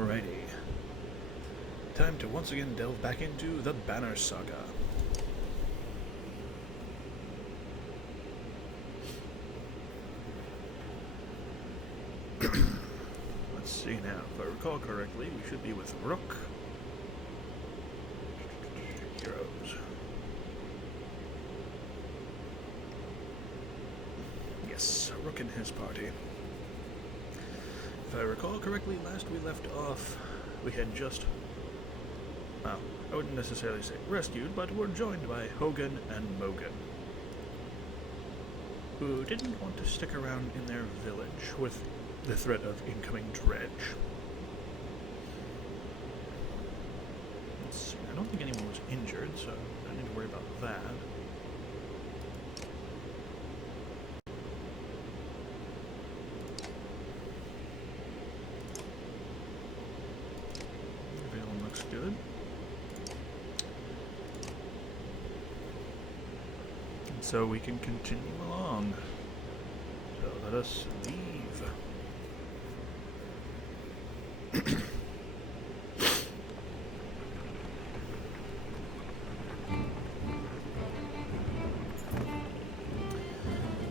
Alrighty. Time to once again delve back into the Banner Saga. Let's see now. If I recall correctly, we should be with Rook. Heroes. Yes, Rook and his party. If I recall correctly, last we left off, we had just, well, I wouldn't necessarily say rescued, but were joined by Hogan and Mogan, who didn't want to stick around in their village with the threat of incoming dredge. Let's see, I don't think anyone was injured, so I don't need to worry about that. Everyone looks good. And so we can continue along. So let us leave.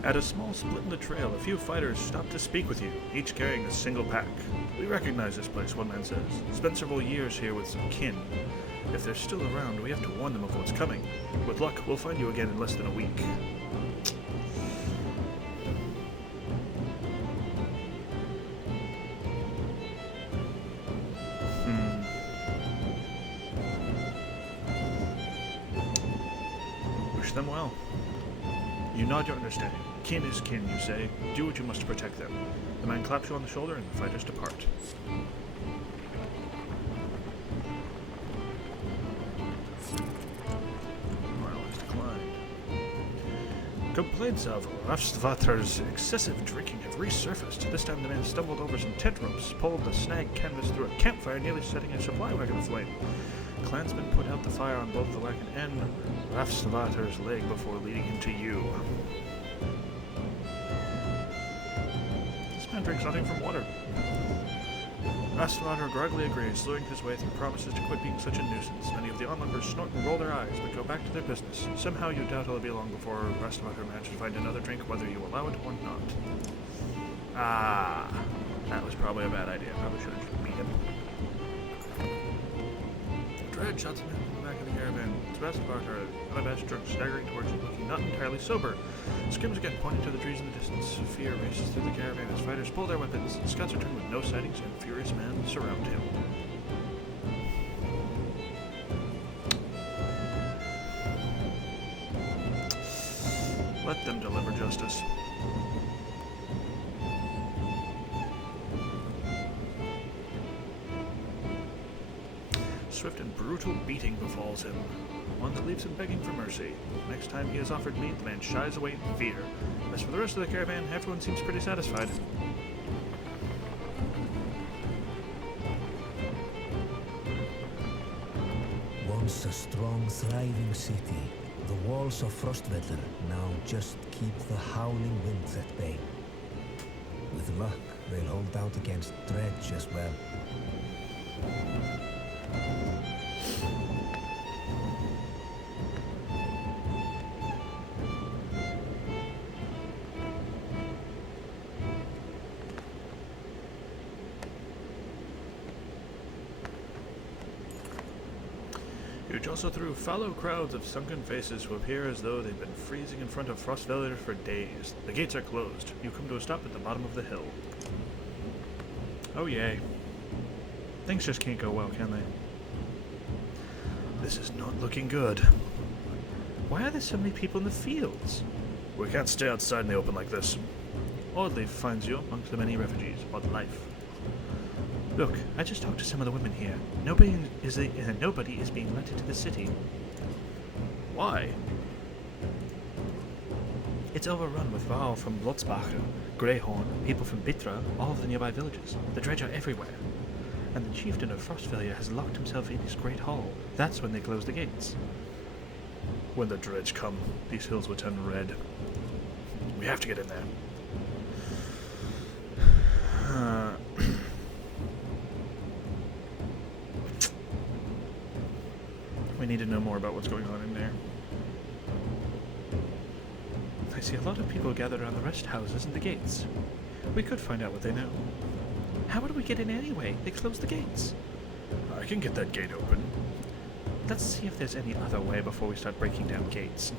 At a small split in the trail, a few fighters stopped to speak with you, each carrying a single pack. We recognize this place, one man says. Spent several years here with some kin. If they're still around, we have to warn them of what's coming. With luck, we'll find you again in less than a week. Wish them well. You nod your understanding. Kin is kin, you say. Do what you must to protect them. The man claps you on the shoulder and the fighters depart. Morale has declined. Complaints of Rafstvater's excessive drinking have resurfaced. This time the man stumbled over some tent ropes, pulled the snag canvas through a campfire, nearly setting a supply wagon aflame. Clansmen put out the fire on both the wagon and Rafstvater's leg before leading him to you. This man drinks nothing from water. Rafstvater groggily agrees, slurring his way through promises to quit being such a nuisance. Many of the onlookers snort and roll their eyes, but go back to their business. Somehow you doubt it'll be long before Rafstvater manages to find another drink, whether you allow it or not. Ah, that was probably a bad idea. Probably should have just beat him. Dredge shots him in the back of the caravan. Rafstvater, unabashed drunk, staggering towards you, looking not entirely sober. Scrims again, pointing to the trees in the distance. Fear races through the caravan as fighters pull their weapons. Scouts return with no sightings, and furious men surround him. Let them deliver justice. Swift and brutal beating befalls him, one that leaves him begging for mercy. Next time he is offered meat, the man shies away in fear. As for the rest of the caravan, everyone seems pretty satisfied. Once a strong, thriving city, the walls of Frostvellir now just keep the howling winds at bay. With luck, they'll hold out against dredge as well. You jostle through fallow crowds of sunken faces who appear as though they've been freezing in front of Frostvellir for days. The gates are closed. You come to a stop at the bottom of the hill. Oh yay. Things just can't go well, can they? This is not looking good. Why are there so many people in the fields? We can't stay outside in the open like this. Oddly finds you amongst the many refugees. Odd life. Look, I just talked to some of the women here. Nobody is being let into the city. Why? It's overrun with Varl from Lotsbacher, Greyhorn, people from Bitra, all of the nearby villages. The dredge are everywhere. And the chieftain of Frostvellir has locked himself in his great hall. That's when they close the gates. When the dredge come, these hills will turn red. We have to get in there. need to know more about what's going on in there. I see a lot of people gathered around the rest houses and the gates. We could find out what they know. How would we get in anyway? They closed the gates. I can get that gate open. Let's see if there's any other way before we start breaking down gates.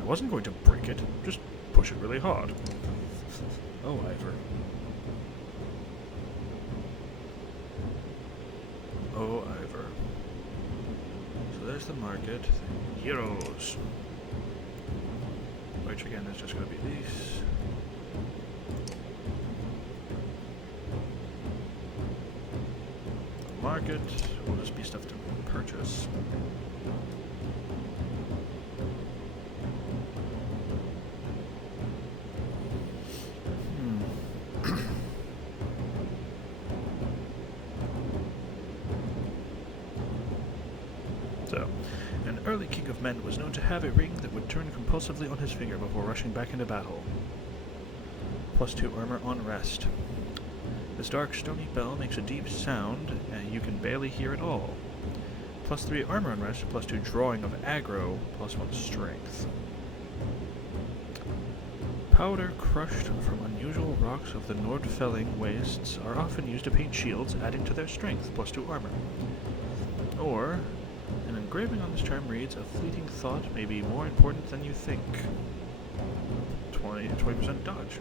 I wasn't going to break it, just push it really hard. Oh, Ivor. Oh, Ivor. So there's the market. Heroes. Which again is just going to be these. The market will just be stuff to purchase. So, an early king of men was known to have a ring that would turn compulsively on his finger before rushing back into battle. +2 armor on rest. This dark, stony bell makes a deep sound, and you can barely hear it all. +3 armor on rest, +2 drawing of aggro, +1 strength. Powder crushed from unusual rocks of the Nordfelling wastes are often used to paint shields, adding to their strength, +2 armor. Or, an engraving on this charm reads, "A fleeting thought may be more important than you think." 20% dodge.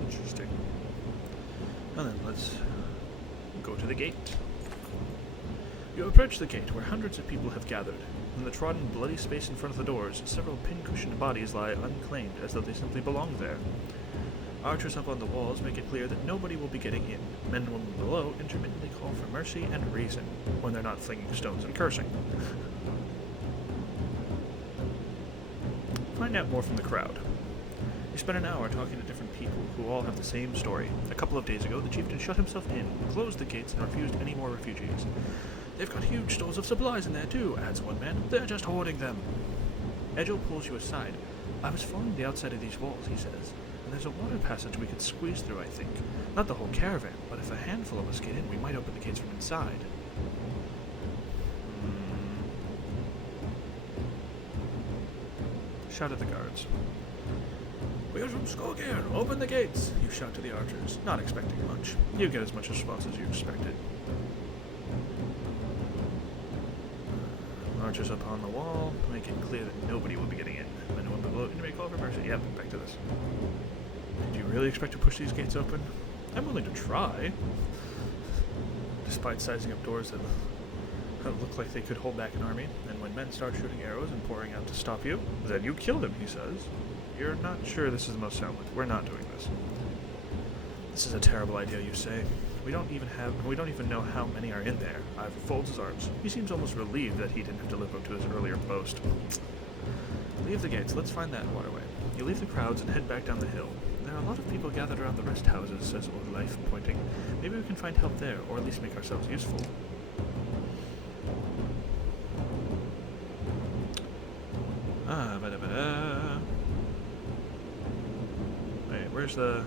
Interesting. And then let's go to the gate. You approach the gate, where hundreds of people have gathered. In the trodden, bloody space in front of the doors, several pin-cushioned bodies lie unclaimed, as though they simply belonged there. Archers up on the walls make it clear that nobody will be getting in. Men and women below intermittently call for mercy and reason, when they're not flinging stones and cursing. Find out more from the crowd. You spend an hour talking to different people who all have the same story. A couple of days ago, the chieftain shut himself in, closed the gates, and refused any more refugees. "They've got huge stores of supplies in there too," adds one man. "They're just hoarding them." Edgel pulls you aside. "I was following the outside of these walls," he says, "and there's a water passage we could squeeze through, I think. Not the whole caravan, but if a handful of us get in, we might open the gates from inside." Shout at the guards. "We're from Skogir! Open the gates!" You shout to the archers, not expecting much. You get as much response as you expected. Archers up on the wall make it clear that nobody will be getting in. Men and women below, you may call for mercy. Yep, back to this. Do you really expect to push these gates open? I'm willing to try. Despite sizing up doors that look like they could hold back an army, and when men start shooting arrows and pouring out to stop you, then you kill them, he says. You're not sure this is the most sound. We're not doing this. This is a terrible idea, you say. We don't even know how many are in there. Ivor folds his arms. He seems almost relieved that he didn't have to live up to his earlier boast. Leave the gates. Let's find that waterway. You leave the crowds and head back down the hill. There are a lot of people gathered around the rest houses, says Old Life, pointing. Maybe we can find help there, or at least make ourselves useful. Wait, where's the...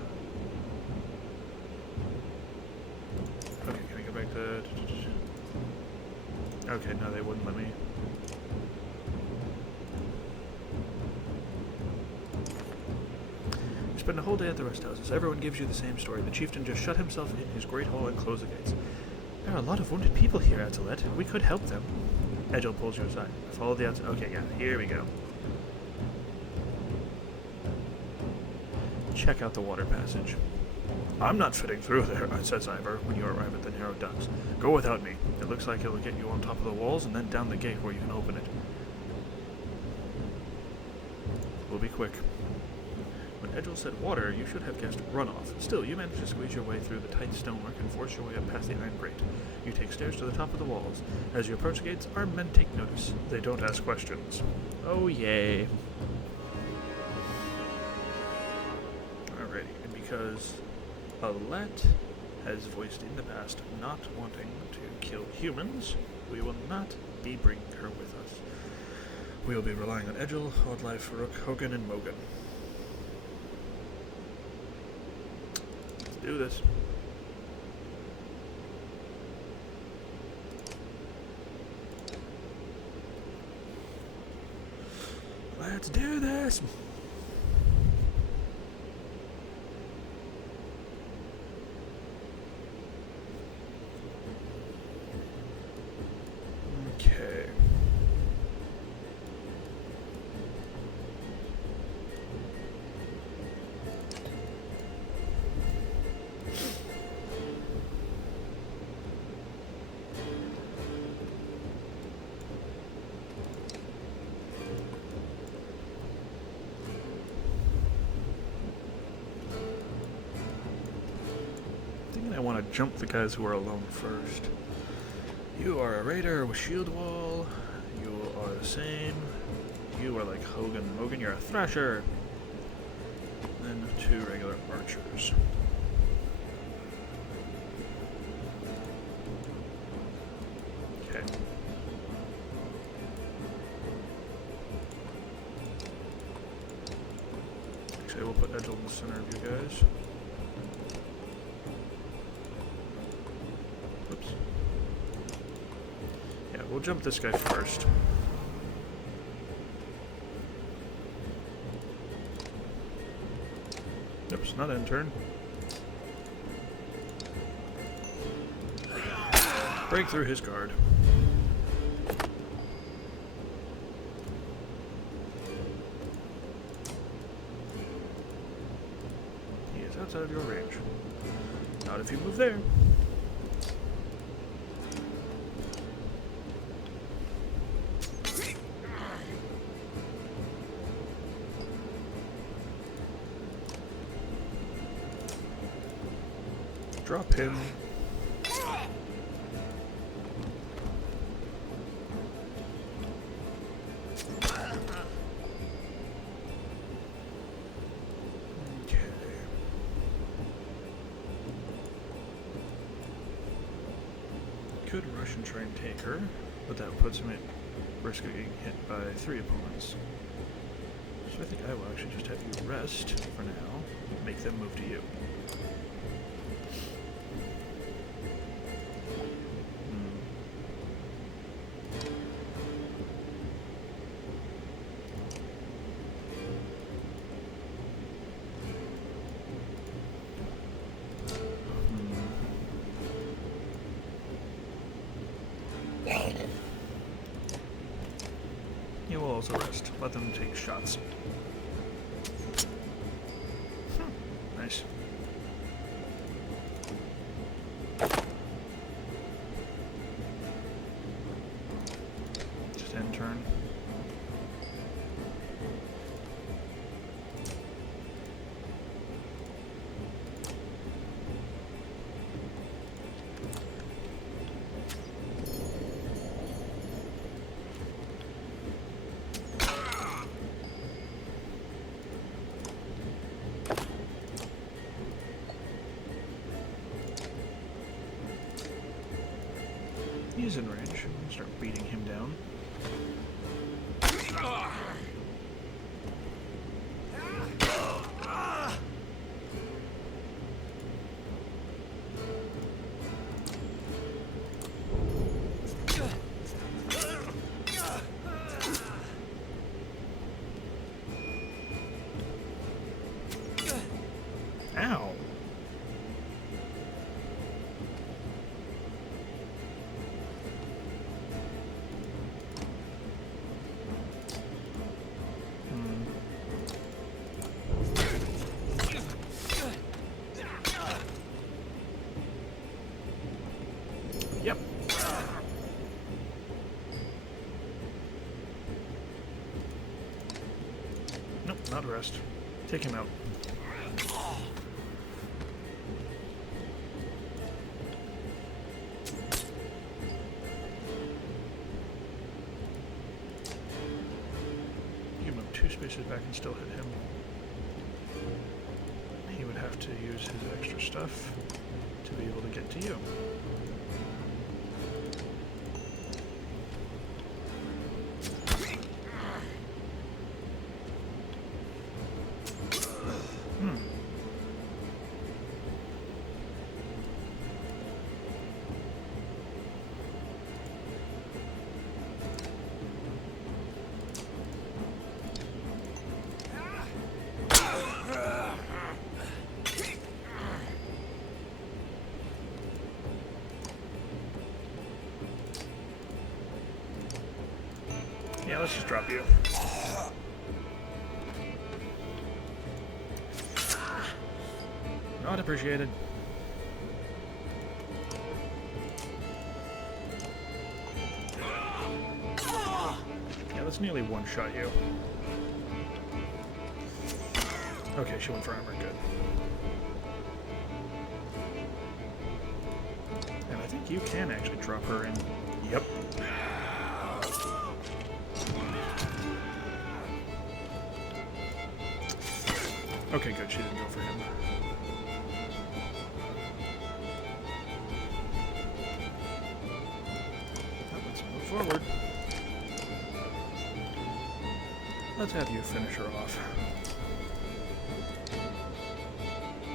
Okay, can I go back to... Okay, no, they wouldn't let me. You spend a whole day at the rest houses. Everyone gives you the same story. The chieftain just shut himself in his great hall and closed the gates. There are a lot of wounded people here, Atzelet. We could help them. Edgel pulls you aside. Follow the outside. Okay, yeah, here we go. Check out the water passage. I'm not fitting through there, says Ivor, when you arrive at the narrow ducts. Go without me. It looks like it'll get you on top of the walls and then down the gate where you can open it. We'll be quick. When Edgel said water, you should have guessed runoff. Still, you manage to squeeze your way through the tight stonework and force your way up past the iron grate. You take stairs to the top of the walls. As you approach the gates, armed men take notice. They don't ask questions. Oh, yay. Alrighty, and because Alette has voiced in the past not wanting to kill humans, we will not be bringing her with us. We will be relying on Edgel, Oddlife, Rook, Hogan, and Mogan. Let's do this. Let's do this! Okay. I want to jump the guys who are alone first. You are a raider with shield wall. You are the same. You are like Hogan. Hogan, you're a thrasher. Then 2 regular archers. Okay. Actually, we'll put Edgel in the center of you guys. Oops. Yeah, we'll jump this guy first. Oops, not end turn. Break through his guard. He is outside of your range. Not if you move there. Drop him. Okay. Could rush and try and take her, but that puts him at risk of getting hit by 3 opponents. So I think I will actually just have you rest for now, make them move to you. You will also rest. Let them take shots. Nice. Just end turn. He's in range. I'm gonna start beating him down. Ow! Yep. Nope, not a rest. Take him out. You can move 2 spaces back and still hit him. He would have to use his extra stuff to be able to get to you. Yeah, let's just drop you. Not appreciated. Yeah, let's nearly one-shot you. Okay, she went for armor, good. And I think you can actually drop her in. Yep. Okay, good, she didn't go for him. Let's move forward. Let's have you finish her off.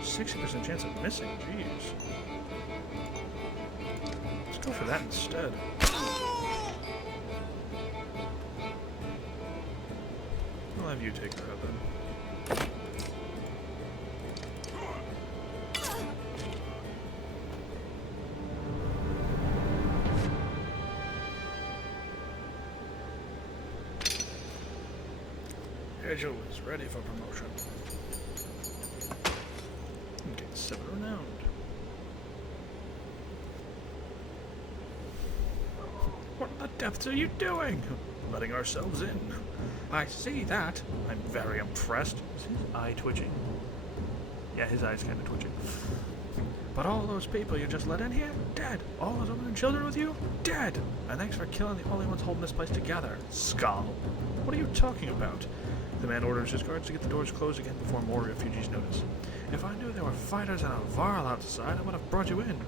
60% chance of missing, jeez. Let's go for that instead. I'll have you take her out then. Edgel is ready for promotion. Okay, 7 renowned. What in the depths are you doing? Letting ourselves in. I see that. I'm very impressed. Is his eye twitching? Yeah, his eye's kind of twitching. But all those people you just let in here, dead. All those women and children with you, dead. And thanks for killing the only ones holding this place together. Skull. What are you talking about? The man orders his guards to get the doors closed again before more refugees notice. If I knew there were fighters and a Varl outside, I would have brought you in.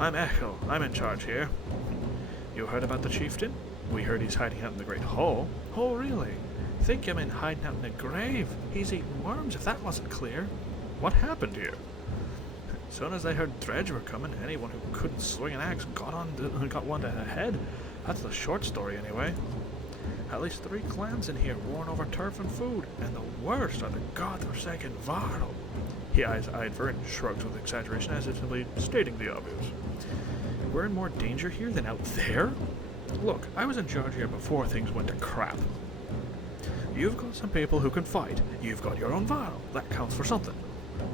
I'm Echel. I'm in charge here. You heard about the chieftain? We heard he's hiding out in the Great Hall. Oh, really? Think him in hiding out in a grave. He's eating worms, if that wasn't clear. What happened here? As soon as they heard Dredge were coming, anyone who couldn't swing an axe got one to the head. That's the short story, anyway. At least 3 clans in here warring over turf and food, and the worst are the godforsaken Varl. He eyes Eidver and shrugs with exaggeration as if simply stating the obvious. We're in more danger here than out there? Look, I was in charge here before things went to crap. You've got some people who can fight. You've got your own Varl. That counts for something.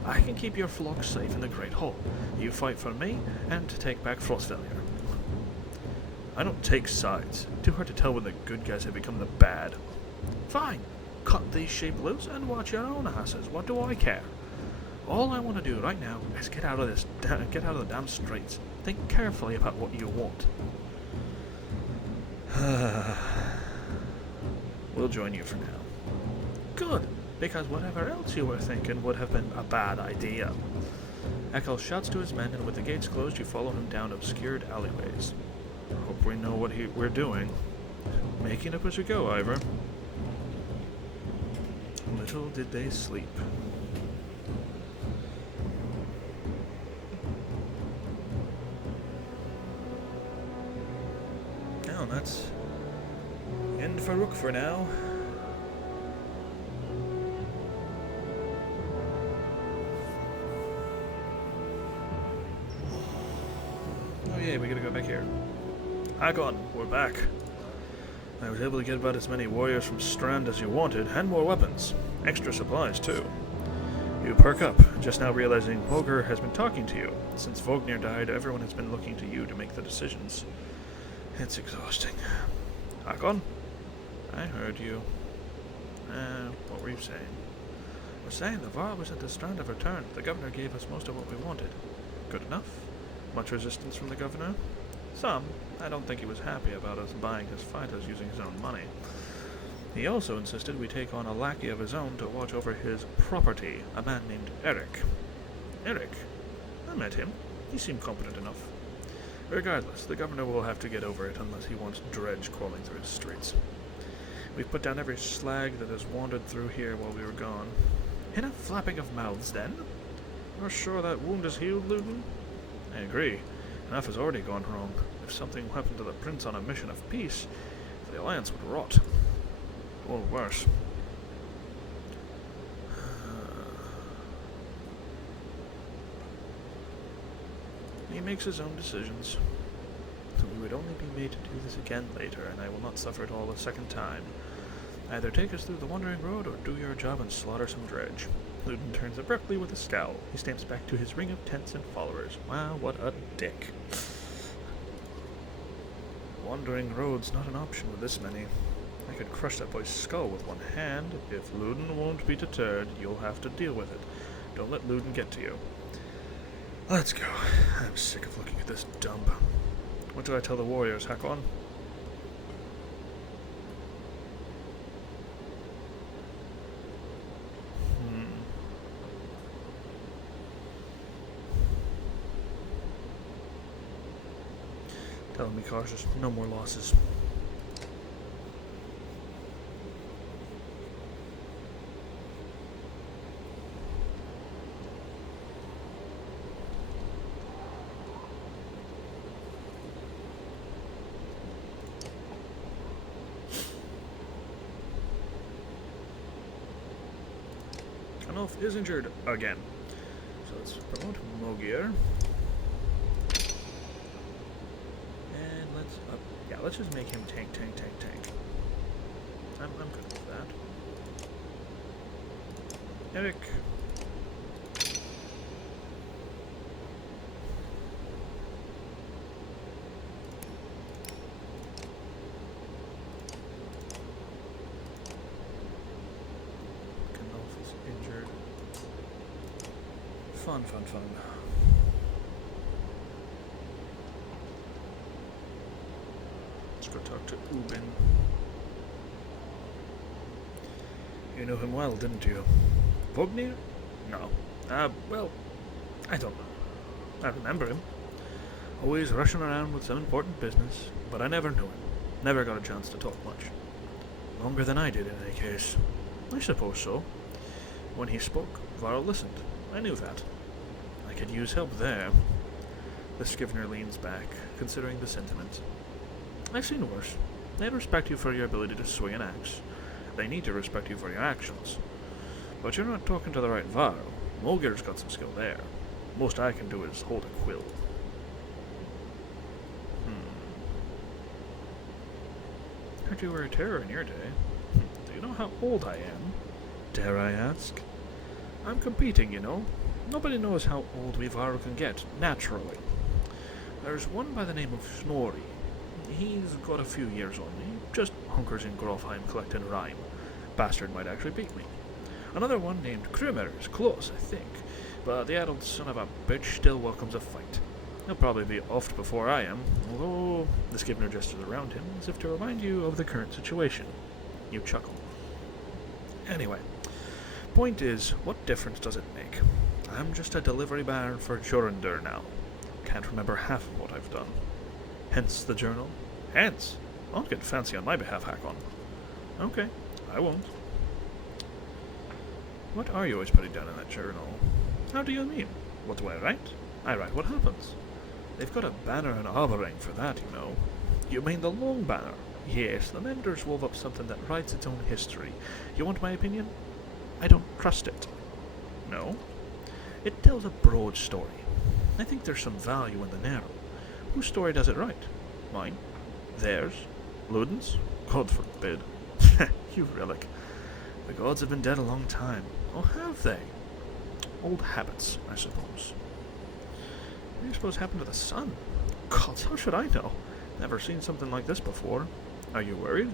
I can keep your flock safe in the Great Hall. You fight for me, and to take back Frostvellir. I don't take sides. Too hard to tell when the good guys have become the bad. Fine. Cut these sheep loose and watch your own asses. What do I care? All I want to do right now is get out of the damn streets. Think carefully about what you want. We'll join you for now. Good, because whatever else you were thinking would have been a bad idea. Echel shouts to his men, and with the gates closed, you follow him down obscured alleyways. Hope we know what we're doing. Making up as we go, Ivor. Little did they sleep. Now that's end for Rook for now. Oh yeah, we gotta go back here. Hakon, we're back. I was able to get about as many warriors from Strand as you wanted, and more weapons. Extra supplies, too. You perk up, just now realizing Holger has been talking to you. Since Vognir died, everyone has been looking to you to make the decisions. It's exhausting. Hakon? I heard you. What were you saying? We're saying the Varl was at the Strand have returned. The governor gave us most of what we wanted. Good enough? Much resistance from the governor? Some. I don't think he was happy about us buying his fighters using his own money. He also insisted we take on a lackey of his own to watch over his property, a man named Eric. Eric? I met him. He seemed competent enough. Regardless, the governor will have to get over it unless he wants Dredge crawling through his streets. We've put down every slag that has wandered through here while we were gone. Enough flapping of mouths, then? You're sure that wound is healed, Luton? I agree. Enough has already gone wrong. If something happened to the prince on a mission of peace, the alliance would rot. Or worse. He makes his own decisions. We would only be made to do this again later, and I will not suffer it all a second time. Either take us through the Wandering Road, or do your job and slaughter some dredge. Ludin turns abruptly with a scowl. He stamps back to his ring of tents and followers. Wow, what a dick. Wandering Road's not an option with this many. I could crush that boy's skull with one hand. If Ludin won't be deterred, you'll have to deal with it. Don't let Ludin get to you. Let's go. I'm sick of looking at this dump. What do I tell the warriors, Hakon? Tell them be cautious. No more losses. Kanolf is injured again. So let's promote Mogir. Let's just make him tank. I'm good with that. Eric. Kanolf is injured. Fun. Go talk to Ubin. You knew him well, didn't you? Vognir? No. Well, I don't know. I remember him. Always rushing around with some important business, but I never knew him. Never got a chance to talk much. Longer than I did, in any case. I suppose so. When he spoke, Varl listened. I knew that. I could use help there. The Scrivener leans back, considering the sentiment. I've seen worse. They respect you for your ability to swing an axe. They need to respect you for your actions. But you're not talking to the right Varl. Mogir's got some skill there. Most I can do is hold a quill. Heard you were a terror in your day. Do you know how old I am? Dare I ask? I'm competing, you know. Nobody knows how old we Varl can get, naturally. There's one by the name of Snorri. He's got a few years on me, just hunkers in Grofheim collecting rhyme. Bastard might actually beat me. Another one named Krummer is close, I think, but the adult son of a bitch still welcomes a fight. He'll probably be offed before I am, although the Scrivener gestures around him as if to remind you of the current situation. You chuckle. Anyway, point is, what difference does it make? I'm just a delivery man for Jorundur now. Can't remember half of what I've done. Hence the journal. Hence? Don't get fancy on my behalf, Hakon. Okay, I won't. What are you always putting down in that journal? How do you mean? What do I write? I write what happens. They've got a banner and arbering for that, you know. You mean the long banner? Yes, the Menders wove up something that writes its own history. You want my opinion? I don't trust it. No? It tells a broad story. I think there's some value in the narrow. Whose story does it write? Mine? Theirs? Ludin's? God forbid. You relic. The gods have been dead a long time. Oh, have they? Old habits, I suppose. What do you suppose happened to the sun? Gods, how should I know? Never seen something like this before. Are you worried?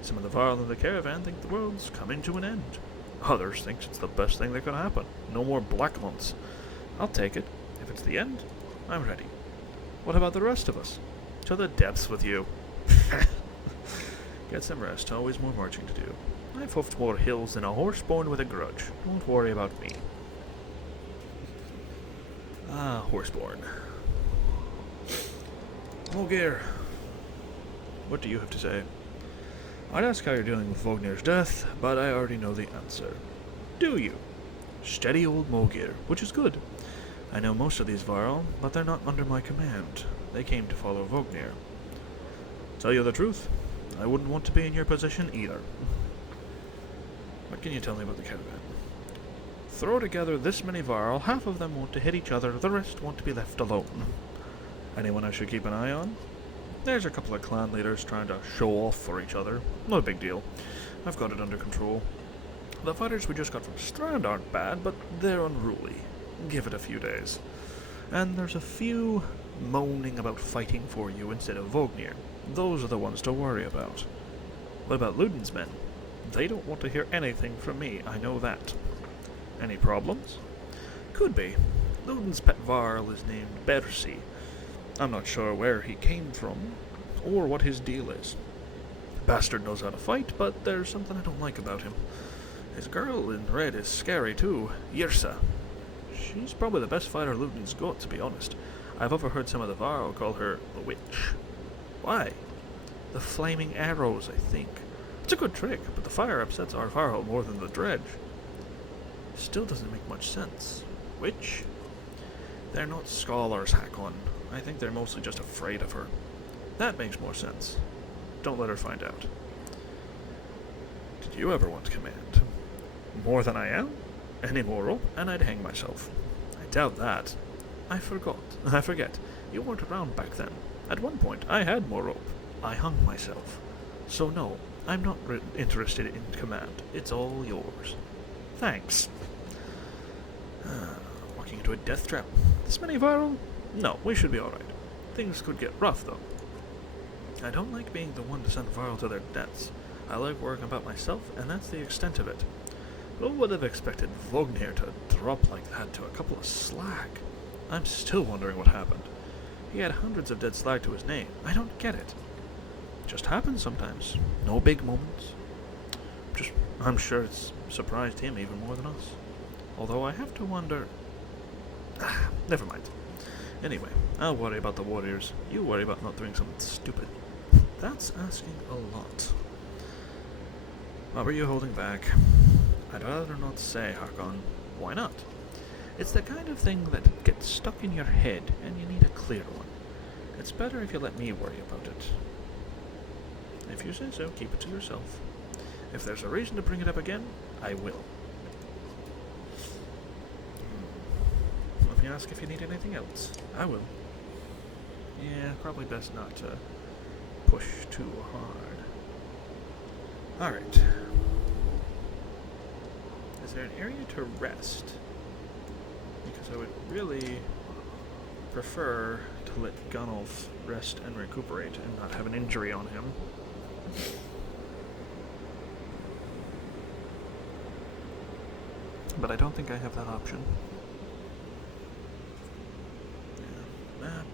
Some of the Varl in the caravan think the world's coming to an end. Others think it's the best thing that could happen. No more black months. I'll take it. If it's the end, I'm ready. What about the rest of us? To the depths with you. Get some rest. Always more marching to do. I've hoofed more hills than a horse born with a grudge. Don't worry about me. Ah, horseborn. Mogir. What do you have to say? I'd ask how you're dealing with Vognir's death, but I already know the answer. Do you? Steady old Mogir, which is good. I know most of these Varl, but they're not under my command. They came to follow Vognir. Tell you the truth, I wouldn't want to be in your position either. What can you tell me about the caravan? Throw together this many Varl, half of them want to hit each other, the rest want to be left alone. Anyone I should keep an eye on? There's a couple of clan leaders trying to show off for each other. Not a big deal. I've got it under control. The fighters we just got from Strand aren't bad, but they're unruly. Give it a few days. And there's a few moaning about fighting for you instead of Vognir. Those are the ones to worry about. What about Luden's men? They don't want to hear anything from me, I know that. Any problems? Could be. Luden's pet Varl is named Bersi. I'm not sure where he came from, or what his deal is. Bastard knows how to fight, but there's something I don't like about him. His girl in red is scary too, Yrsa. She's probably the best fighter Luden's got, to be honest. I've overheard some of the Varl call her the witch. Why? The flaming arrows, I think. It's a good trick, but the fire upsets our Varl more than the dredge. Still doesn't make much sense. Witch? They're not scholars, Hakon. I think they're mostly just afraid of her. That makes more sense. Don't let her find out. Did you ever want command? More than I am? Any more rope, and I'd hang myself. I doubt that. I forget. You weren't around back then. At one point, I had more rope. I hung myself. So no, I'm not interested in command. It's all yours. Thanks. Walking into a death trap. This many Varl? No, we should be alright. Things could get rough, though. I don't like being the one to send Varl to their deaths. I like worrying about myself, and that's the extent of it. Who would have expected Vognir to drop like that to a couple of slag? I'm still wondering what happened. He had hundreds of dead slag to his name. I don't get it. Just happens sometimes. No big moments. I'm sure it's surprised him even more than us. Although I have to wonder... never mind. Anyway, I'll worry about the warriors. You worry about not doing something stupid. That's asking a lot. What were you holding back? I'd rather not say, Hakon. Why not? It's the kind of thing that gets stuck in your head, and you need a clear one. It's better if you let me worry about it. If you say so, keep it to yourself. If there's a reason to bring it up again, I will. Let me ask if you need anything else. I will. Yeah, probably best not to push too hard. Alright. Is there an area to rest? Because I would really prefer to let Gunnulf rest and recuperate and not have an injury on him. But I don't think I have that option. Yeah, map.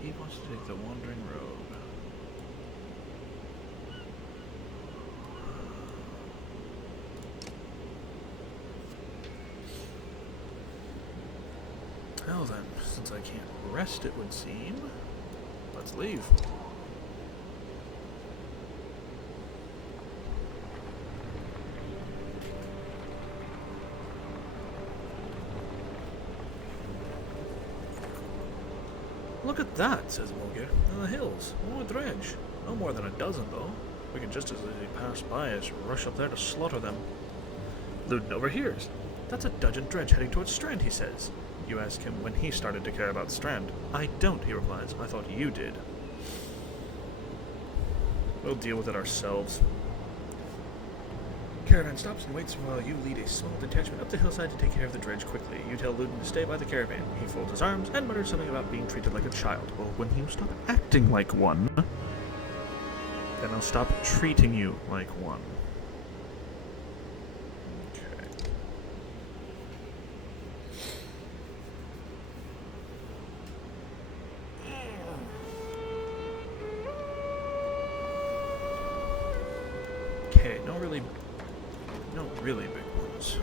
He wants to take the Wandering Road. Well then, since I can't rest, it would seem, let's leave. Look at that, says Mulgir. In the hills. More dredge. No more than a dozen, though. We can just as easily pass by as rush up there to slaughter them. Luden overhears. That's a dudgeon dredge heading towards Strand, he says. You ask him when he started to care about Strand. I don't, he replies. I thought you did. We'll deal with it ourselves. Caravan stops and waits while you lead a small detachment up the hillside to take care of the dredge quickly. You tell Luden to stay by the caravan. He folds his arms and mutters something about being treated like a child. Well, when you stop acting like one, then I'll stop treating you like one. Okay, no really big ones.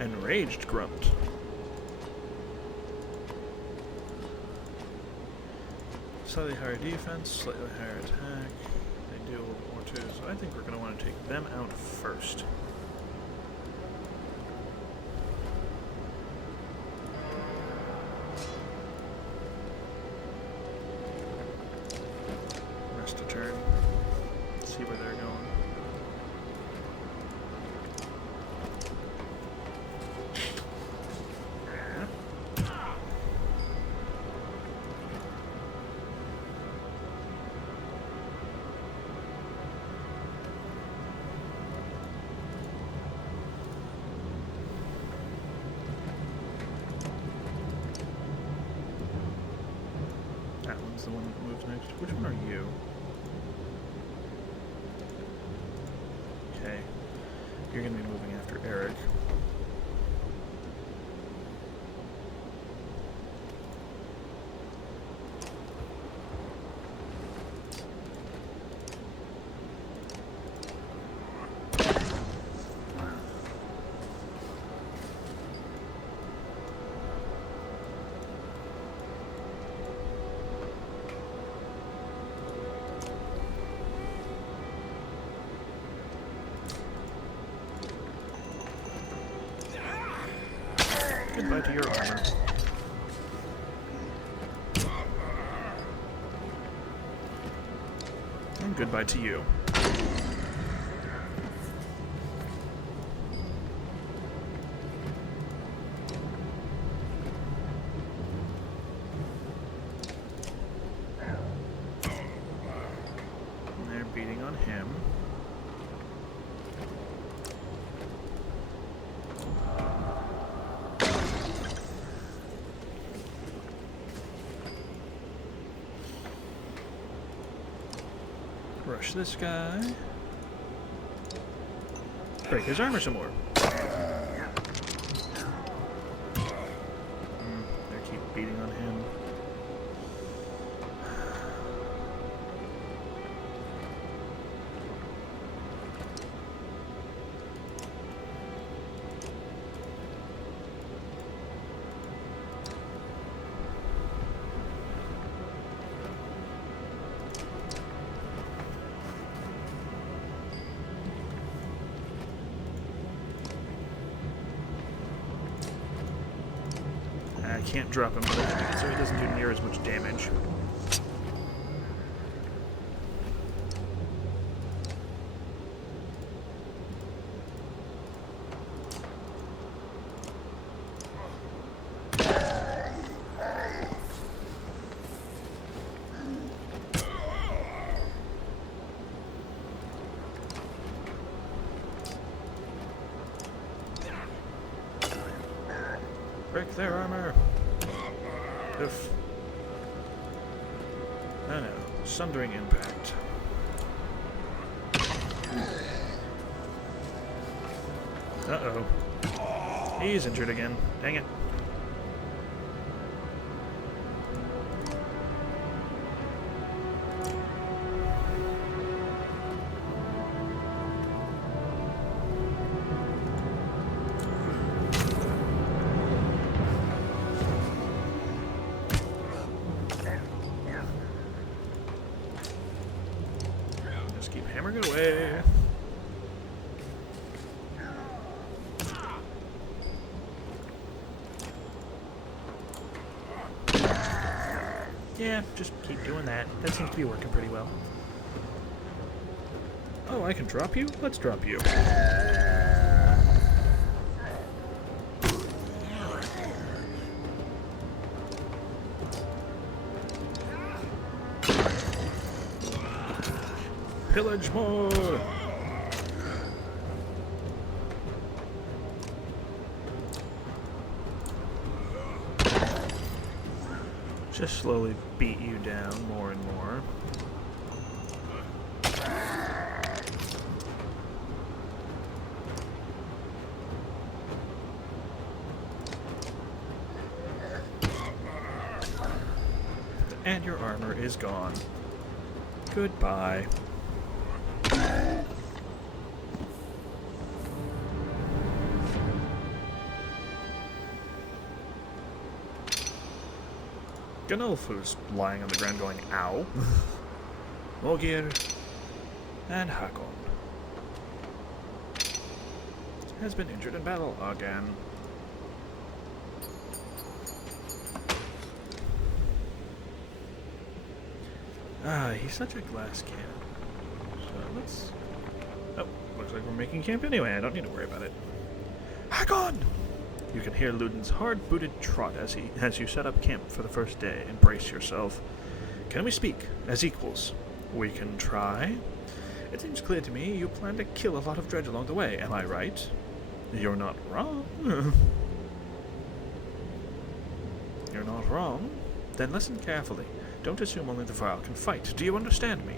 Enraged grunt. Slightly higher defense, slightly higher attack. They do a little bit more too, so I think we're going to want to take them out first. Rest a turn. See where they're going. Ludin's the one that moves next. Which one are you? Okay. You're gonna be moving after Eric. Goodbye to your armor. And goodbye to you. And they're beating on him. Rush this guy. Break his armor some more. They keep beating on him. I can't drop him, so he doesn't do near as much damage. Break their armor. Oof. Oh no. Sundering impact. Uh-oh. He's injured again. Dang it. Keep hammering it away. Yeah, just keep doing that. That seems to be working pretty well. Oh, I can drop you? Let's drop you. Pillage more! Just slowly beat you down more and more. And your armor is gone. Goodbye. Ganulf, who's lying on the ground going, ow. Mogir and Hakon has been injured in battle again. Ah, he's such a glass cannon. So let's... Oh, looks like we're making camp anyway. I don't need to worry about it. Hakon! You can hear Ludin's hard-booted trot as you set up camp for the first day. Embrace yourself. Can we speak as equals? We can try. It seems clear to me you plan to kill a lot of dredge along the way. Am I right? You're not wrong. You're not wrong. Then listen carefully. Don't assume only the Varl can fight. Do you understand me?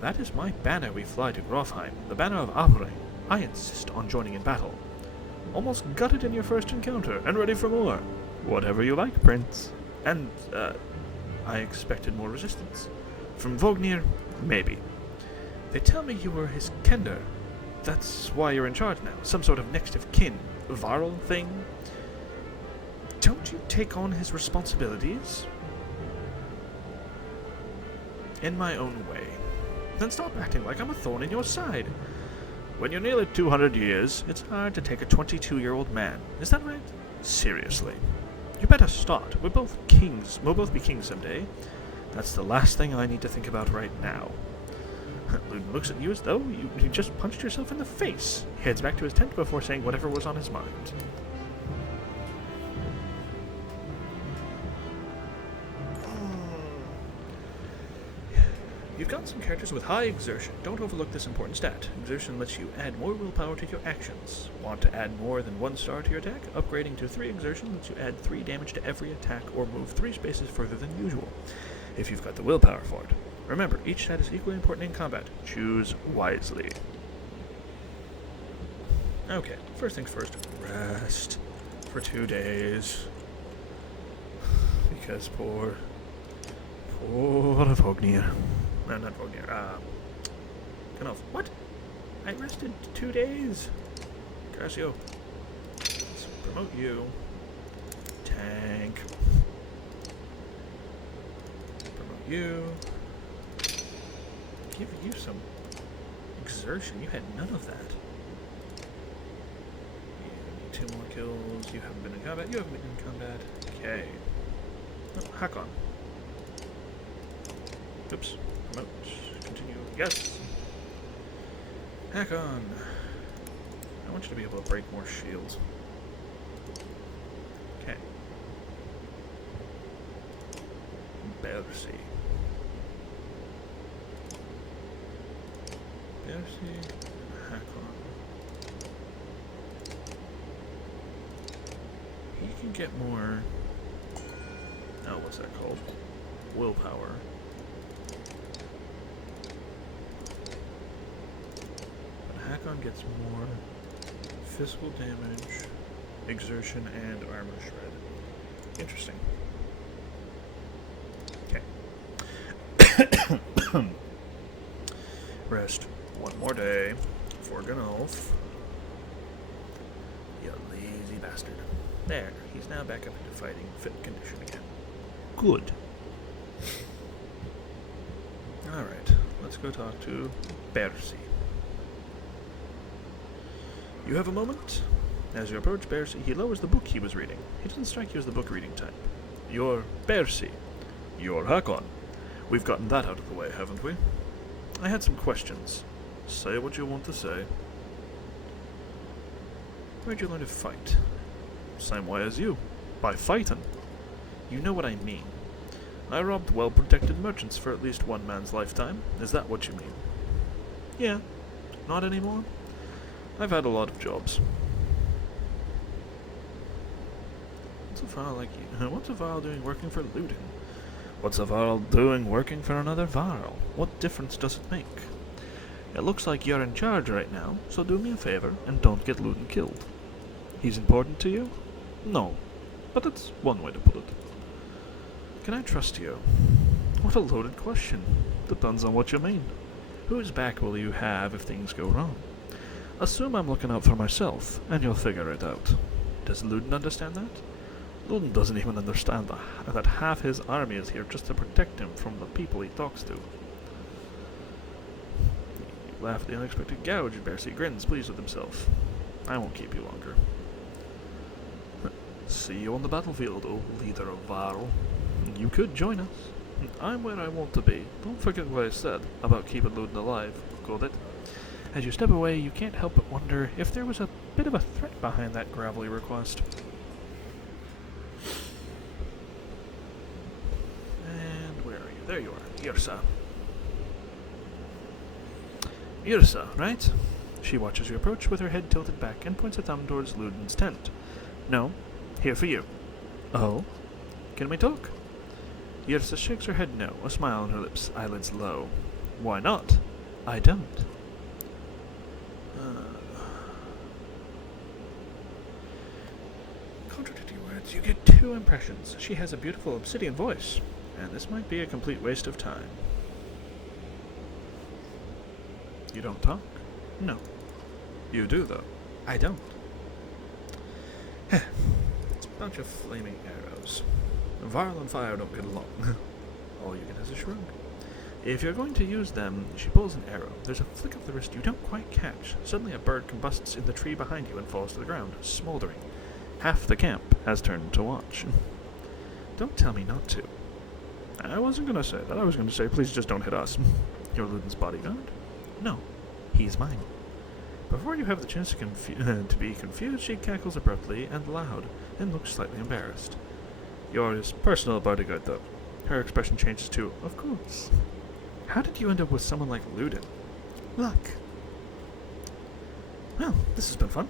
That is my banner we fly to Grofheim, the banner of Avre. I insist on joining in battle. Almost gutted in your first encounter, and ready for more. Whatever you like, Prince. And, I expected more resistance. From Vognir, maybe. They tell me you were his kender. That's why you're in charge now. Some sort of next of kin. Varl thing? Don't you take on his responsibilities? In my own way. Then stop acting like I'm a thorn in your side. When you're nearly 200 years, it's hard to take a 22-year-old man. Is that right? Seriously. You better start. We're both kings. We'll both be kings someday. That's the last thing I need to think about right now. Ludin looks at you as though you just punched yourself in the face. He heads back to his tent before saying whatever was on his mind. You've got some characters with high exertion. Don't overlook this important stat. Exertion lets you add more willpower to your actions. Want to add more than 1 star to your attack? Upgrading to 3 exertion lets you add 3 damage to every attack or move 3 spaces further than usual, if you've got the willpower for it. Remember, each stat is equally important in combat. Choose wisely. Okay, first things first. Rest for 2 days. Because poor Vognir. No, not Vognir. Knopf. What? I rested 2 days. Garcio. Let's promote you. Tank. Promote you. Give you some exertion. You had none of that. You need 2 more kills. You haven't been in combat. You haven't been in combat. Okay. Oh, Hakon. Oops. Promote. Continue. Yes! Hakon! I want you to be able to break more shields. Okay. Bercy. Hakon. He can get more... Oh, what's that called? Willpower. Hakon gets more physical damage, exertion, and armor shred. Interesting. Okay. Rest 1 more day for Gunolf. You lazy bastard. There, he's now back up into fighting fit condition again. Good. Alright, let's go talk to Bercy. You have a moment? As you approach Bercy, he lowers the book he was reading. He doesn't strike you as the book reading type. You're Bercy. You're Hakon. We've gotten that out of the way, haven't we? I had some questions. Say what you want to say. Where'd you learn to fight? Same way as you. By fighting. You know what I mean. I robbed well-protected merchants for at least one man's lifetime. Is that what you mean? Yeah. Not anymore? I've had a lot of jobs. What's a Varl like you? What's a Varl doing working for Ludin? What's a Varl doing working for another Varl? What difference does it make? It looks like you're in charge right now, so do me a favor and don't get Ludin killed. He's important to you? No, but that's one way to put it. Can I trust you? What a loaded question. Depends on what you mean. Whose back will you have if things go wrong? Assume I'm looking out for myself, and you'll figure it out. Does Ludin understand that? Ludin doesn't even understand that half his army is here just to protect him from the people he talks to. You laugh at the unexpected gouge, and Bercy grins, pleased with himself. I won't keep you longer. See you on the battlefield, O leader of Varl. You could join us. I'm where I want to be. Don't forget what I said about keeping Ludin alive, got it? As you step away, you can't help but wonder if there was a bit of a threat behind that gravelly request. And where are you? There you are. Yrsa. Yrsa, right? She watches you approach with her head tilted back and points a thumb towards Ludin's tent. No, here for you. Oh? Can we talk? Yrsa shakes her head no, a smile on her lips, eyelids low. Why not? I don't. Contradicting words, you get two impressions. She has a beautiful obsidian voice, and this might be a complete waste of time. You don't talk? No. You do, though. I don't. It's a bunch of flaming arrows. Varl and fire don't get along. All you get is a shrug. If you're going to use them, she pulls an arrow. There's a flick of the wrist you don't quite catch. Suddenly a bird combusts in the tree behind you and falls to the ground, smoldering. Half the camp has turned to watch. Don't tell me not to. I wasn't going to say that. I was going to say, please just don't hit us. You're Ludin's bodyguard? No, he's mine. Before you have the chance to be confused, she cackles abruptly and loud, and looks slightly embarrassed. You're his personal bodyguard, though. Her expression changes to, of course. How did you end up with someone like Ludin? Luck. Well, this has been fun.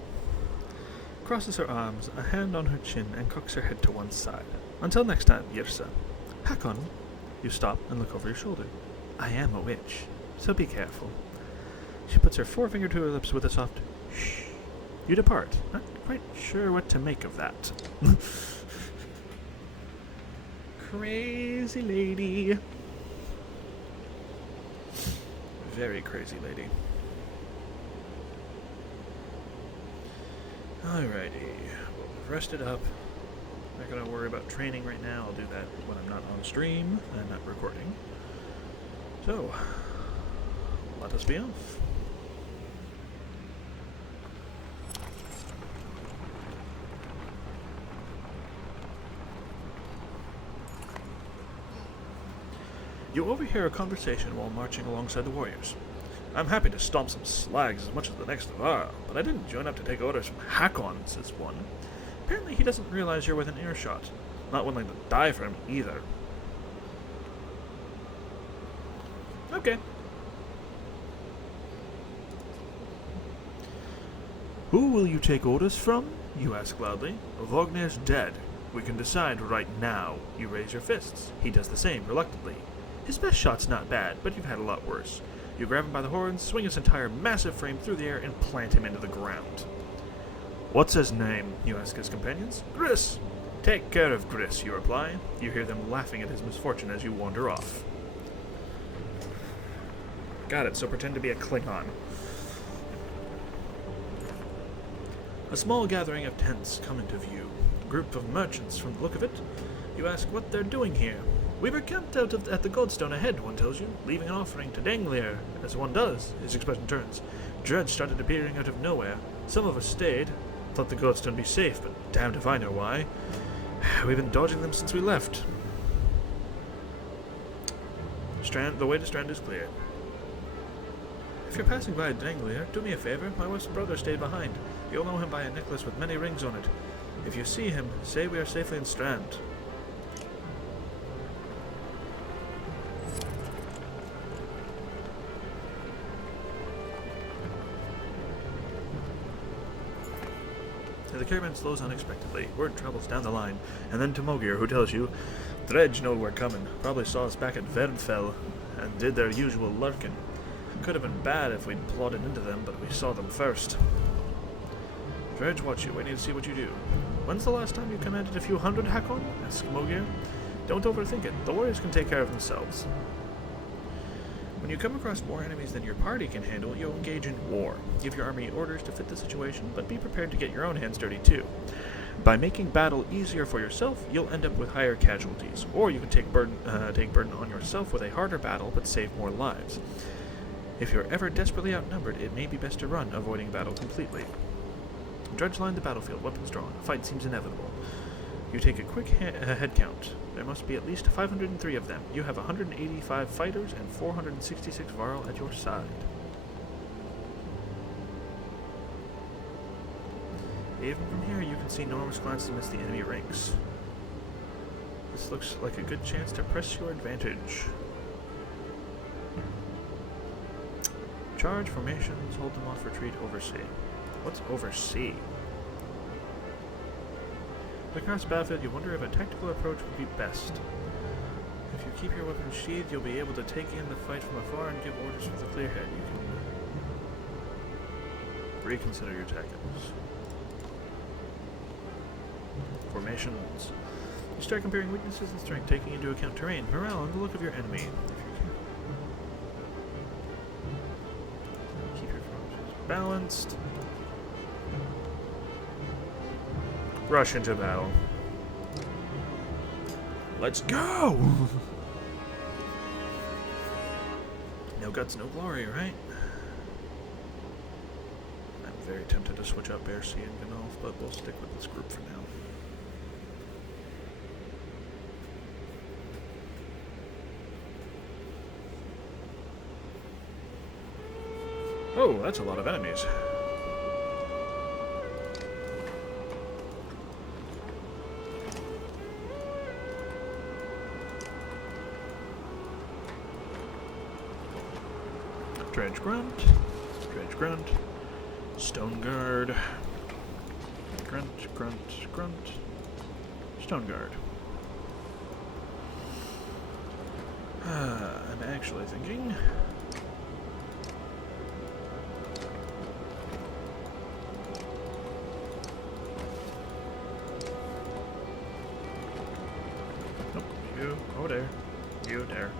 Crosses her arms, a hand on her chin, and cocks her head to one side. Until next time, Yrsa. Hakon. You stop and look over your shoulder. I am a witch, so be careful. She puts her forefinger to her lips with a soft shh. You depart, not quite sure what to make of that. Crazy lady. Very crazy lady. Alrighty. Well, we've rested up. Not gonna worry about training right now. I'll do that when I'm not on stream and not recording. So, let us be off. You overhear a conversation while marching alongside the warriors. I'm happy to stomp some slags as much as the next of our, but I didn't join up to take orders from Hakon, says one. Apparently he doesn't realize you're within earshot. Not willing to die for him either. Okay. Who will you take orders from? You ask loudly. Vognir's dead. We can decide right now. You raise your fists. He does the same, reluctantly. His best shot's not bad, but you've had a lot worse. You grab him by the horns, swing his entire massive frame through the air, and plant him into the ground. What's his name? You ask his companions. Gris. Take care of Gris, you reply. You hear them laughing at his misfortune as you wander off. Got it, so pretend to be a Klingon. A small gathering of tents come into view. A group of merchants from the look of it. You ask what they're doing here. We were camped out at the Goldstone ahead, one tells you, leaving an offering to Danglier, as one does. His expression turns. Dread started appearing out of nowhere. Some of us stayed. Thought the Goldstone be safe, but damned if I know why. We've been dodging them since we left. The way to Strand is clear. If you're passing by Danglier, do me a favor. My wife's brother stayed behind. You'll know him by a necklace with many rings on it. If you see him, say we are safely in Strand. The caravan slows unexpectedly. Word travels down the line, and then to Mogir, who tells you, Dredge know we're coming. Probably saw us back at Verdfell, and did their usual lurking. Could have been bad if we'd plodded into them, but we saw them first. Dredge watch you, waiting to see what you do. When's the last time you commanded a few hundred Hakon? Asks Mogir. Don't overthink it. The warriors can take care of themselves. When you come across more enemies than your party can handle, you'll engage in war. Give your army orders to fit the situation, but be prepared to get your own hands dirty too. By making battle easier for yourself, you'll end up with higher casualties, or you can take burden on yourself with a harder battle, but save more lives. If you're ever desperately outnumbered, it may be best to run, avoiding battle completely. Dredge line the battlefield, weapons drawn. A fight seems inevitable. You take a quick head count. There must be at least 503 of them. You have 185 fighters and 466 Varl at your side. Even from here, you can see enormous glances amidst the enemy ranks. This looks like a good chance to press your advantage. Charge formations, hold them off, retreat, oversee. What's oversee? Across the battlefield, you wonder if a tactical approach would be best. keep your weapon sheathed, you'll be able to take in the fight from afar and give orders with a clear head. You can reconsider your tactics. Formations. You start comparing weaknesses and strength, taking into account terrain, morale, and the look of your enemy. Keep your formations balanced. Rush into battle. Let's go! No guts, no glory, right? I'm very tempted to switch out Bear Sea and Ganolf, but we'll stick with this group for now. Oh, that's a lot of enemies. Dredge Grunt, Dredge Grunt, Stone Guard, Grunt, Grunt, Grunt, Stone Guard. I'm actually thinking... Nope, you, oh there, you there.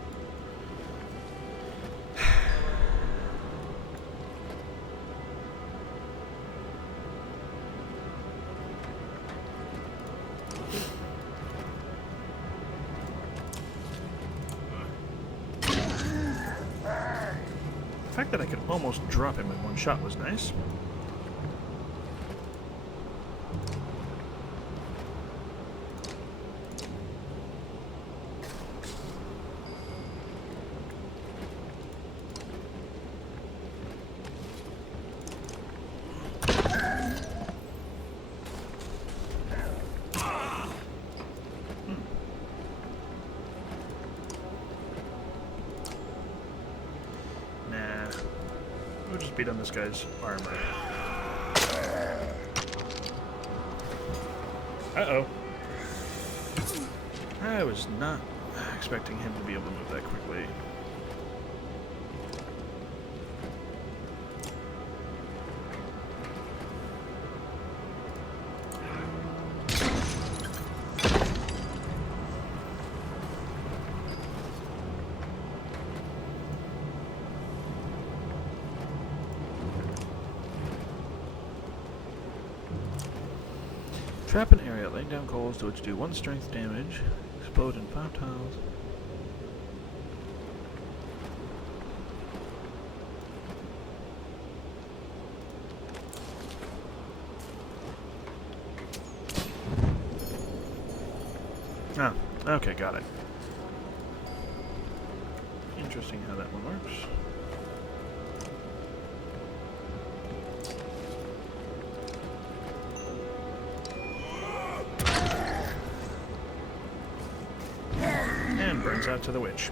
The fact that I could almost drop him in one shot was nice. We'll just beat on this guy's armor. Uh-oh. I was not expecting him to be able to move that quickly. Trap an area, laying down coals to which do 1 strength damage. Explode in 5 tiles. Ah, okay, got it. Interesting how that one works. Burns out to the witch.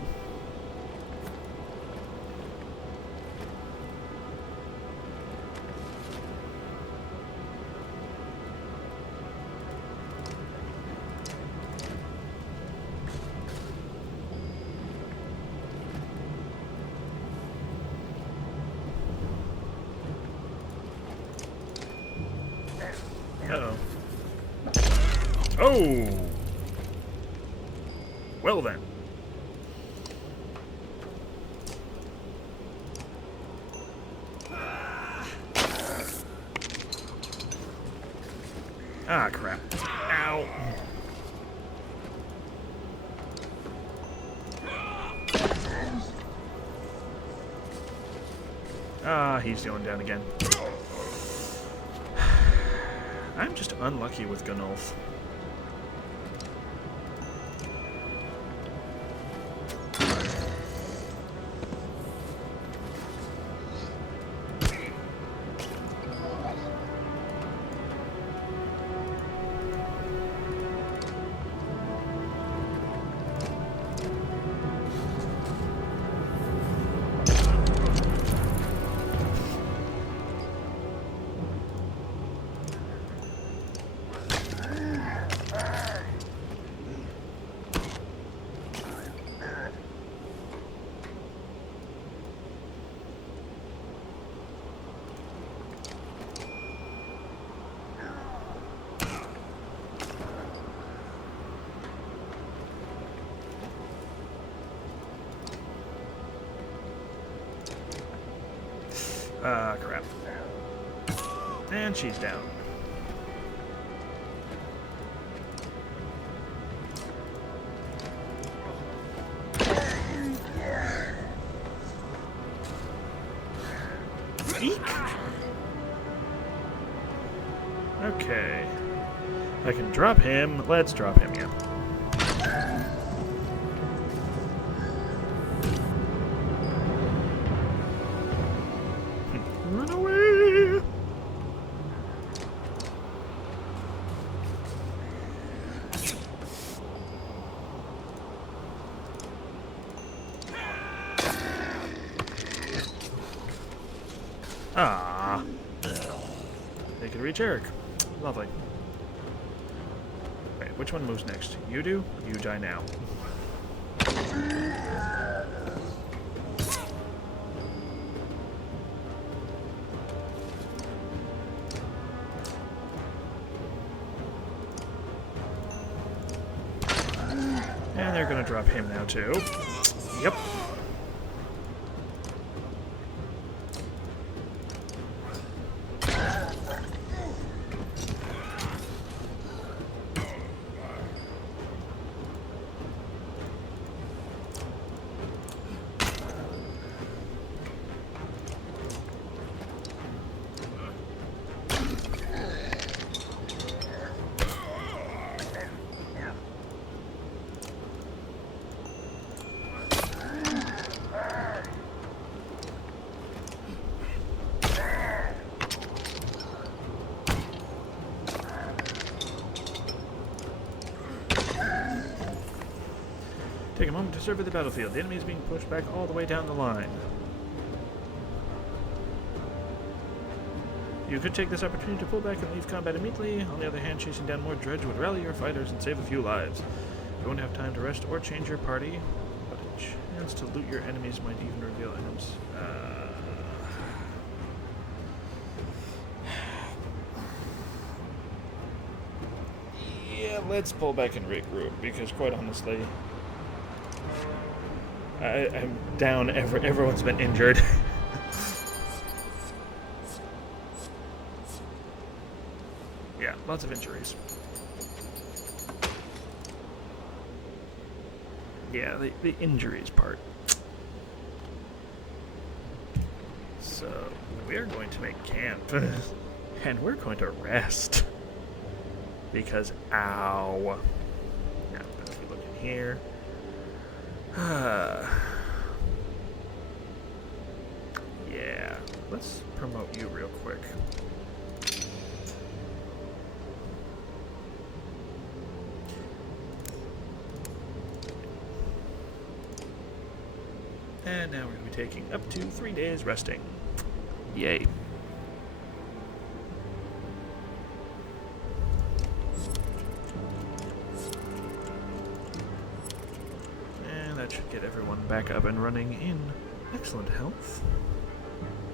Uh-oh. Oh! Well then. Ah, crap. Ow. Ah, he's going down again. I'm just unlucky with Ganolf. Ah, crap. And she's down. Eek! Okay. I can drop him. Let's drop him, yeah. Run away! Ah. They can reach Eric. Lovely. Wait, which one moves next? You do? You die now. And they're gonna drop him now too. Yep. Take a moment to survey the battlefield. The enemy is being pushed back all the way down the line. You could take this opportunity to pull back and leave combat immediately. On the other hand, chasing down more dredge would rally your fighters and save a few lives. You won't have time to rest or change your party, but a chance to loot your enemies might even reveal items. Yeah, let's pull back and regroup, because quite honestly, I'm down. Everyone's been injured. Yeah, lots of injuries. Yeah, the injuries part. So, we're going to make camp. And we're going to rest. Because, ow. Now, let's look in here. Yeah, let's promote you real quick. And now we're going to be taking up to 3 days resting. Yay. That should get everyone back up and running in excellent health.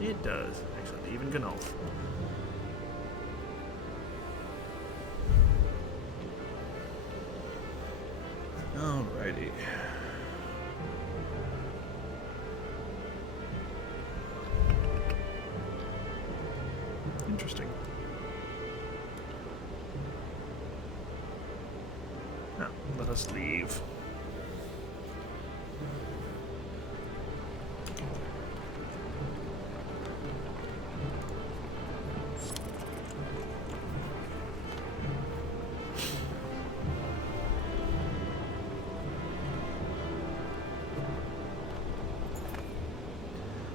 It does. Excellent. Even Gnolf. Alrighty. Interesting. Now, let us leave.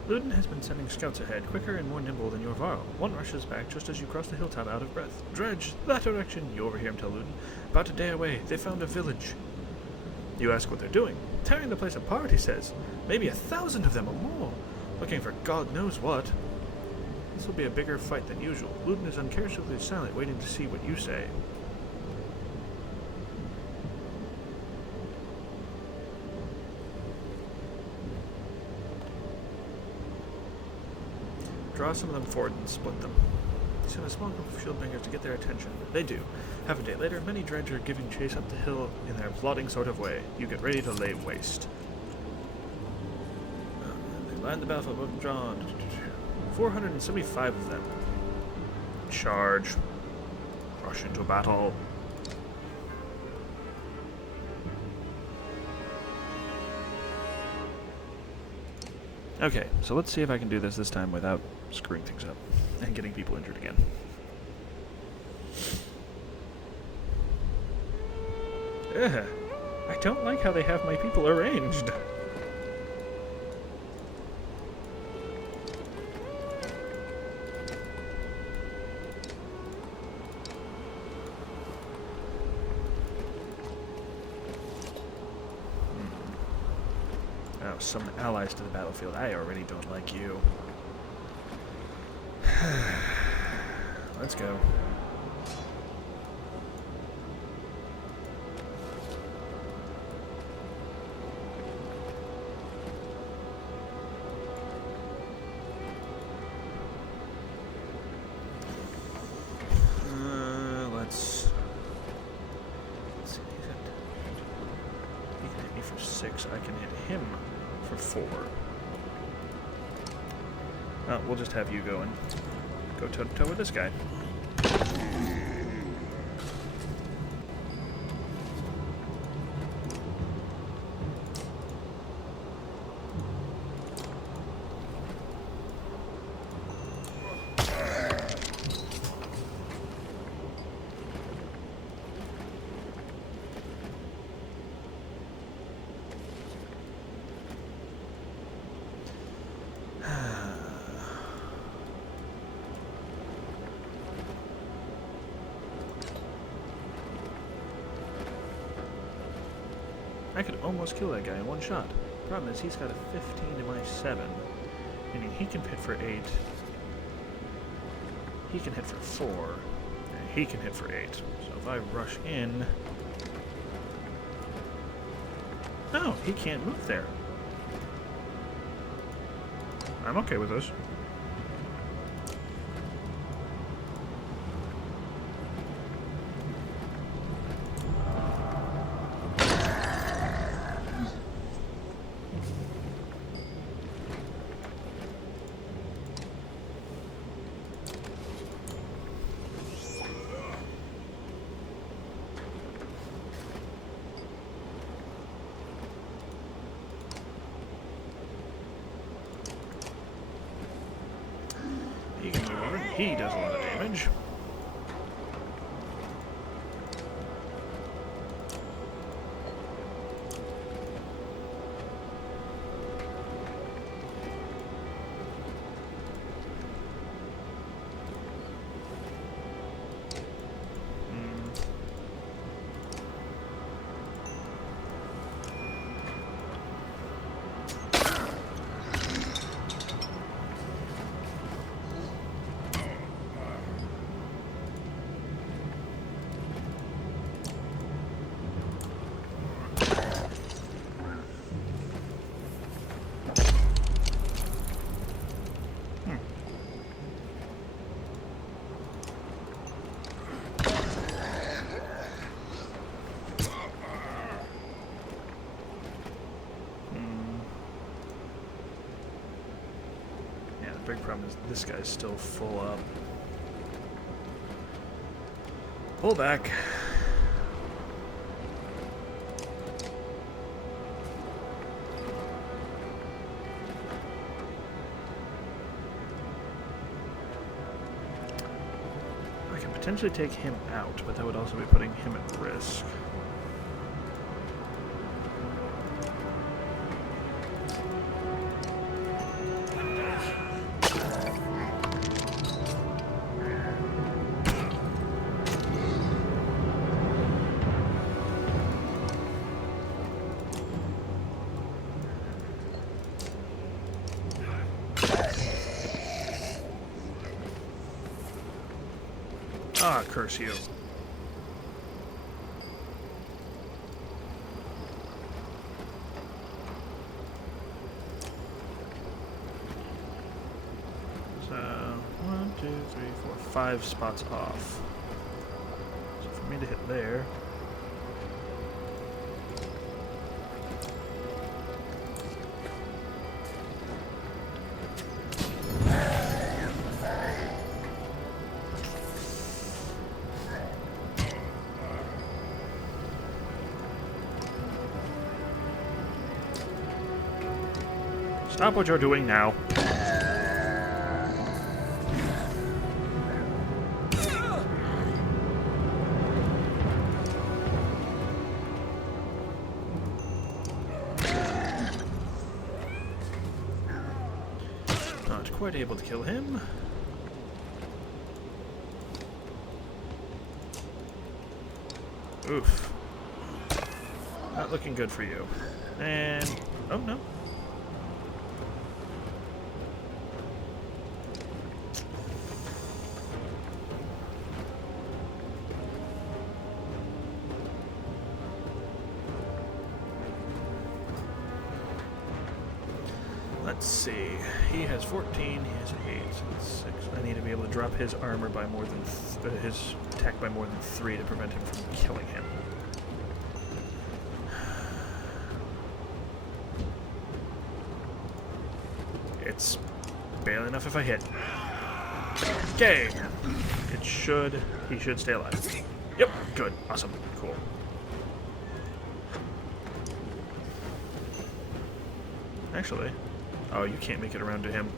Ludin has been sending scouts ahead, quicker and more nimble than your Varl. One rushes back just as you cross the hilltop out of breath. Dredge, that direction, you overhear him tell Ludin. About a day away, they found a village. You ask what they're doing. Tearing the place apart, he says. Maybe 1,000 of them or more. Looking for God knows what. This will be a bigger fight than usual. Ludin is uncharacteristically silent, waiting to see what you say. Draw some of them forward and split them. Send a small group of shieldbangers to get their attention. They do. Half a day later, many dredge are giving chase up the hill in their plodding sort of way. You get ready to lay waste. They line the battlefield, both drawn. 475 of them. Charge. Rush into battle. Okay, so let's see if I can do this time without screwing things up and getting people injured again. Ugh, I don't like how they have my people arranged. Summon allies to the battlefield. I already don't like you. Let's go. Let's see. He can hit me for 6. I can hit him for 4. Oh, we'll just have you go and go toe-to-toe with this guy. I could almost kill that guy in one shot. Problem is, he's got a 15 to my 7. Meaning he can hit for 8. He can hit for 4. And he can hit for 8. So if I rush in... No, he can't move there. I'm okay with this. He does a lot of damage. Big problem is this guy's still full up. Pull back. I can potentially take him out, but that would also be putting him at risk. Ah, curse you. So, 1, 2, 3, 4, 5 spots off. So for me to hit there... Stop what you're doing now. Not quite able to kill him. Oof. Not looking good for you. And... oh, no. Let's see. He has 14, he has 8, so that's 6. I need to be able to drop his armor by more than... his attack by more than 3 to prevent him from killing him. It's barely enough if I hit. Okay! It should... he should stay alive. Yep, good. Awesome. Cool. Actually... oh, you can't make it around to him.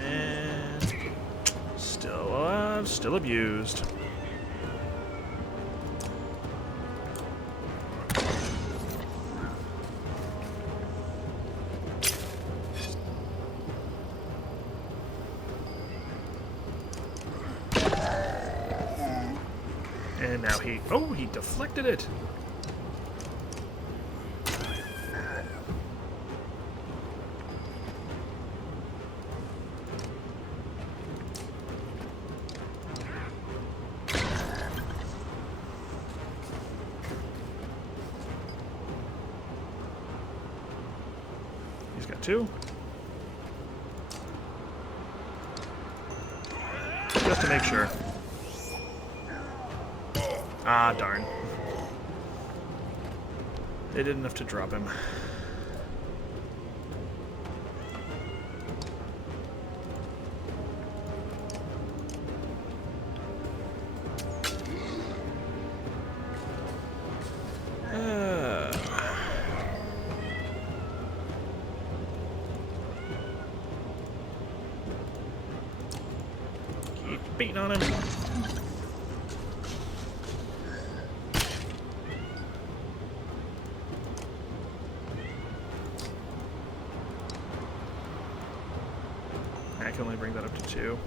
And still alive, still abused. And now he... oh, he deflected it! He's got 2. Just to make sure. Ah, darn. They did enough to drop him. Keep beating on him. I can only bring that up to 2.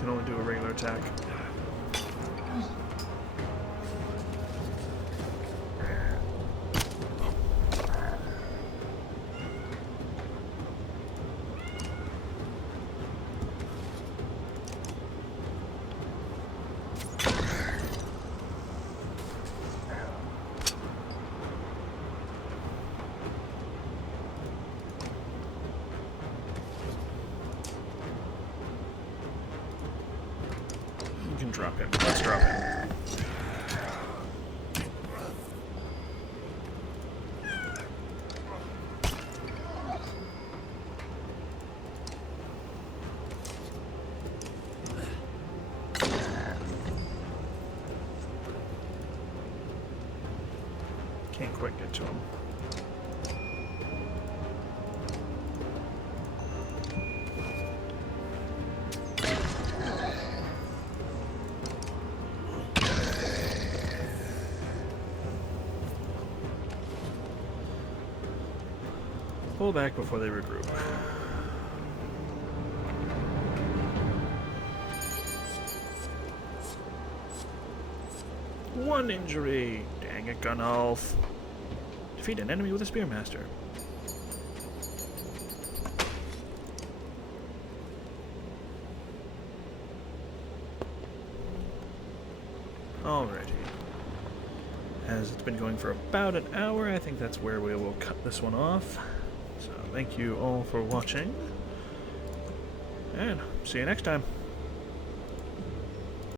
Can only do a regular attack. Can drop him. Let's drop him. Can't quite get to him. Pull back before they regroup. 1 injury. Dang it, Gunhalf. Defeat an enemy with a Spearmaster. Alrighty. As it's been going for about an hour, I think that's where we will cut this one off. So thank you all for watching, and see you next time.